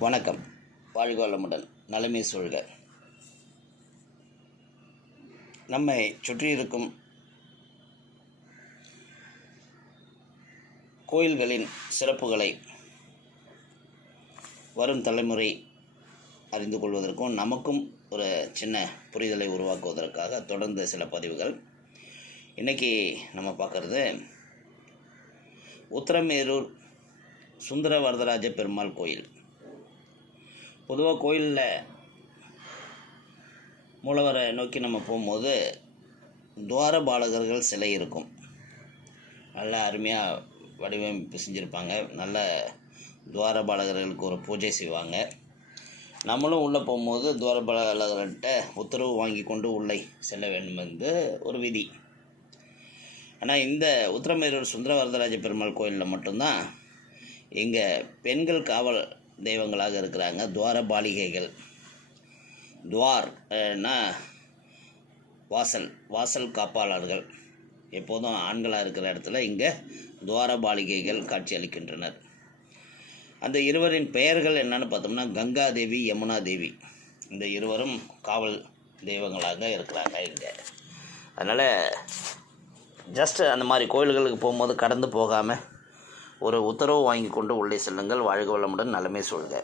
வணக்கம். வாழ்க வளமுடன், நலமே சூழ்க. நம்மை சுற்றியிருக்கும் கோயில்களின் சிறப்புகளை வரும் தலைமுறை அறிந்து கொள்வதற்கும் நமக்கும் ஒரு சின்ன புரிதலை உருவாக்குவதற்காக தொடர்ந்து சில பதிவுகள். இன்றைக்கி நம்ம பார்க்குறது உத்திரமேரூர் சுந்தர வரதராஜ பெருமாள் கோயில். பொதுவாக கோயிலில் மூலவரை நோக்கி நம்ம போகும்போது துவாரபாலகர்கள் சிலை இருக்கும். நல்லா அருமையாக வடிவமைப்பு செஞ்சுருப்பாங்க. நல்ல துவாரபாலகர்களுக்கு ஒரு பூஜை செய்வாங்க. நம்மளும் உள்ளே போகும்போது துவாரபாலகர்கிட்ட உத்தரவு வாங்கி கொண்டு உள்ளே செல்ல வேண்டும் என்று ஒரு விதி. ஆனால் இந்த உத்திரமேரூர் சுந்தர வரதராஜ பெருமாள் கோயிலில் மட்டும்தான் இங்கே பெண்கள் காவல் தெய்வங்களாக இருக்கிறாங்க. துவாரபாலிகைகள். துவார்னா வாசல் காப்பாளர்கள். எப்போதும் ஆண்களாக இருக்கிற இடத்துல இங்கே துவாரபாலிகைகள் காட்சி அளிக்கின்றனர். அந்த இருவரின் பெயர்கள் என்னன்னு பார்த்தோம்னா கங்காதேவி, யமுனா தேவி. இந்த இருவரும் காவல் தெய்வங்களாக இருக்கிறாங்க இங்கே. அதனால் ஜஸ்ட் அந்த மாதிரி கோயில்களுக்கு போகும்போது கடந்து போகாமல் ஒரு உத்தரவு வாங்கி கொண்டு உள்ளே செல்லுங்கள். வாழ்க வளமுடன், நலமே சூழ்க.